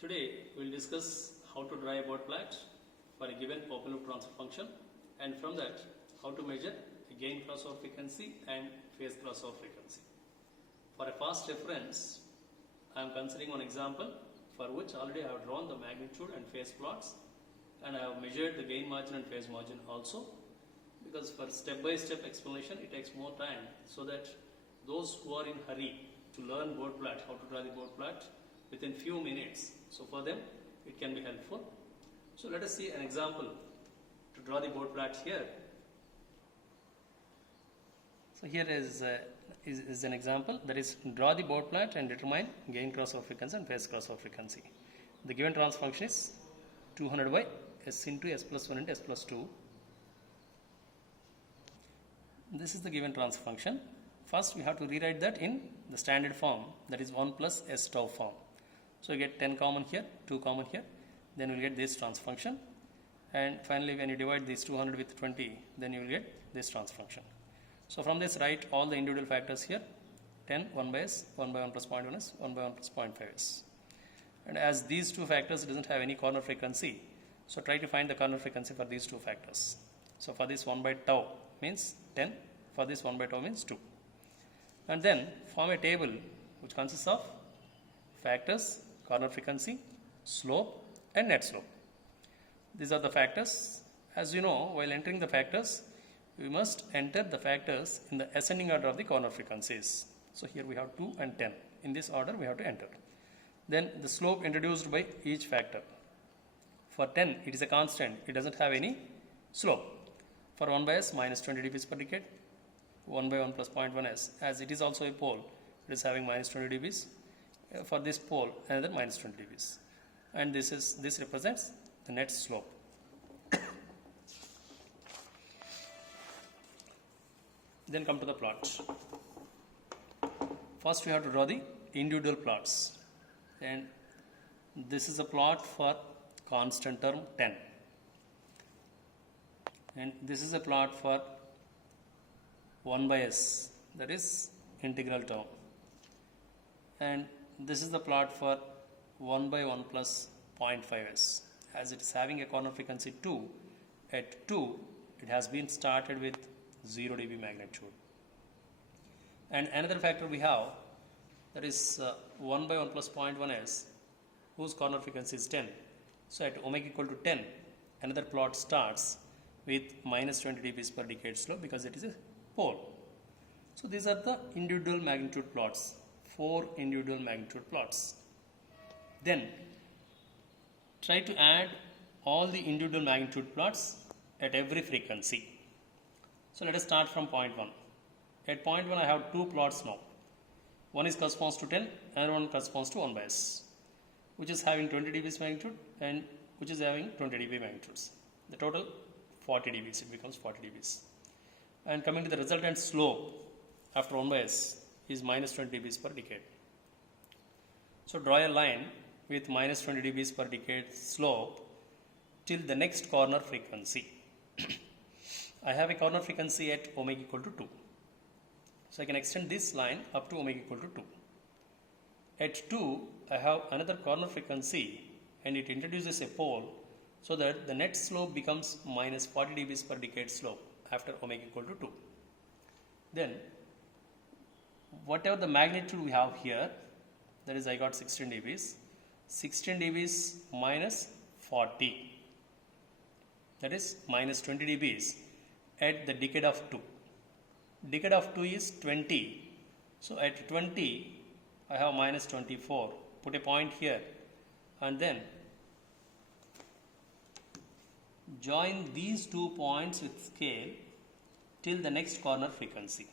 Today we will discuss how to draw a Bode plot for a given popular transfer function, and from that how to measure a gain crossover frequency and phase crossover frequency. For a fast reference, I am considering one example for which already I have drawn the magnitude and phase plots, and I have measured the gain margin and phase margin also, because for step-by-step explanation it takes more time, so that those who are in hurry to learn Bode plot, how to draw the Bode plot within few minutes, so for them it can be helpful. So let us see an example to draw the Bode plot here. So here is an example, that is, draw the Bode plot and determine gain crossover frequency and phase crossover frequency. The given transfer function is 200 by s into s plus 1 into s plus 2. This is the given transfer function. First we have to rewrite that in the standard form, that is 1 plus s tau form. So you get 10 common here, 2 common here, then you will get this transfer function, and finally when you divide this 200 with 20, then you will get this transfer function. So from this, write all the individual factors here: 10, 1 by s, 1 by 1 plus 0.1s, 1 by 1 plus 0.5s. And as these two factors doesn't have any corner frequency, so try to find the corner frequency for these two factors. So for this 1 by tau means 10, for this 1 by tau means 2. And then form a table which consists of factors, corner frequency, slope and net slope. These are the factors. As you know, while entering the factors, we must enter the factors in the ascending order of the corner frequencies. So here we have 2 and 10. In this order we have to enter. Then the slope introduced by each factor. For 10 it is a constant, it doesn't have any slope. For 1 by s, minus 20 dBs per decade. 1 by 1 plus 0.1s, as it is also a pole, it is having minus 20 dBs. For this pole, another minus 20 dBs. And this represents the net slope. Then come to the plot. First we have to draw the individual plots, and this is a plot for constant term 10, and this is a plot for 1 by s, that is integral term, and this is the plot for 1 by 1 plus 0.5s. As it is having a corner frequency 2, at 2 it has been started with 0 dB magnitude. And another factor we have, that is 1 by 1 plus 0.1s, whose corner frequency is 10. So at omega equal to 10, another plot starts with minus 20 dBs per decade slope, because it is a pole. So these are the individual magnitude plots, 4 individual magnitude plots. Then try to add all the individual magnitude plots at every frequency. So let us start from point 1. At point 1 I have 2 plots now. One is corresponds to 10, and one corresponds to 1 by s, which is having 20 dBs magnitude and which is having 20 dB magnitudes. The total 40 dBs, it becomes 40 dBs. And coming to the resultant slope after 1 by s is minus 20 dBs per decade. So draw a line with minus 20 dBs per decade slope till the next corner frequency. I have a corner frequency at omega equal to 2. So I can extend this line up to omega equal to 2. At 2, I have another corner frequency, and it introduces a pole, so that the net slope becomes minus 40 dBs per decade slope after omega equal to 2. Then whatever the magnitude we have here, that is, I got 16 dBs. 16 dBs minus 40, that is minus 20 dBs at the decade of 2. Decade of 2 is 20. So at 20, I have minus 24. Put a point here, and then join these 2 points with scale till the next corner frequency.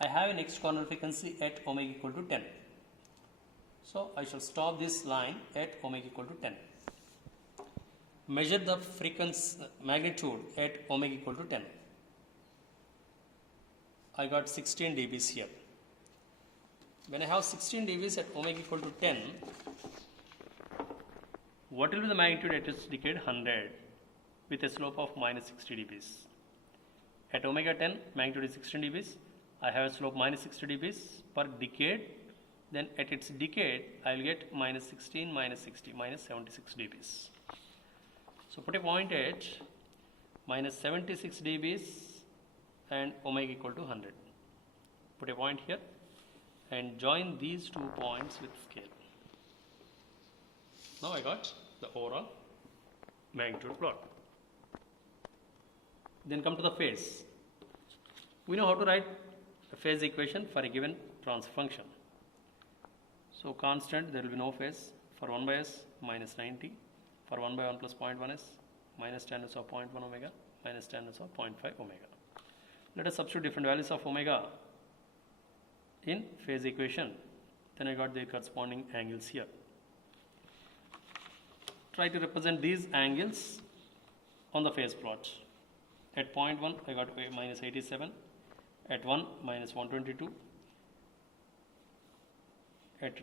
I have a next corner frequency at omega equal to 10. So I shall stop this line at omega equal to 10. Measure the frequency magnitude at omega equal to 10. I got 16 dBs here. When I have 16 dBs at omega equal to 10, what will be the magnitude at its decade? 100, with a slope of minus 60 dBs. At omega 10, magnitude is 16 dBs. I have a slope minus 60 dBs per decade then at its decade I will get minus 16 minus 60 minus 76 dBs. So put a point at minus 76 dBs and omega equal to 100. Put a point here and join these 2 points with scale. Now I got the overall magnitude plot. Then come to the phase. We know how to write a phase equation for a given transfer function. So constant, there will be no phase. For 1 by s, minus 90. For 1 by 1 plus 0.1 s, minus tan inverse of 0.1 omega, minus tan inverse of 0.5 omega. Let us substitute different values of omega in phase equation. Then I got the corresponding angles here. Try to represent these angles on the phase plot. At point 1, I got minus 87. At 1, minus 122. At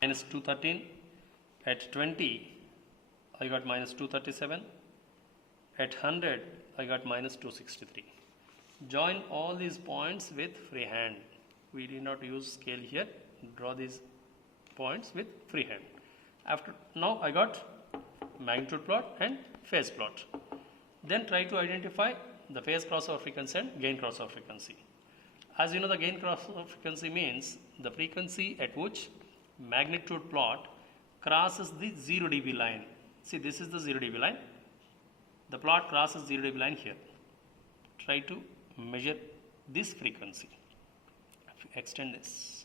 minus 213. At 20, I got minus 237. At 100, I got minus 263. Join all these points with freehand. We did not use scale here. Draw these points with freehand. Now I got magnitude plot and phase plot. Then try to identify the phase crossover frequency and gain crossover frequency. As you know, the gain crossover frequency means the frequency at which magnitude plot crosses the 0 dB line. See, this is the 0 dB line. The plot crosses 0 dB line here. Try to measure this frequency. Extend this.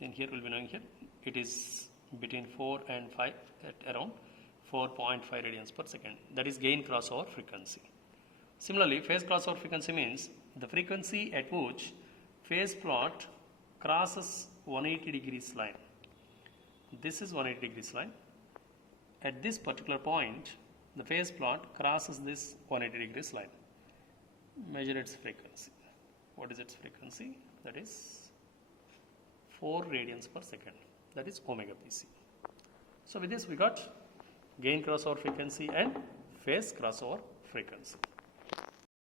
Then here we will be knowing here it is between 4 and 5 at around 4.5 radians per second. That is gain crossover frequency. Similarly, phase crossover frequency means the frequency at which phase plot crosses 180 degrees line. This is 180 degrees line. At this particular point, the phase plot crosses this 180 degrees line. Measure its frequency. What is its frequency? That is 4 radians per second. That is omega Pc. So with this we got gain crossover frequency and phase crossover frequency.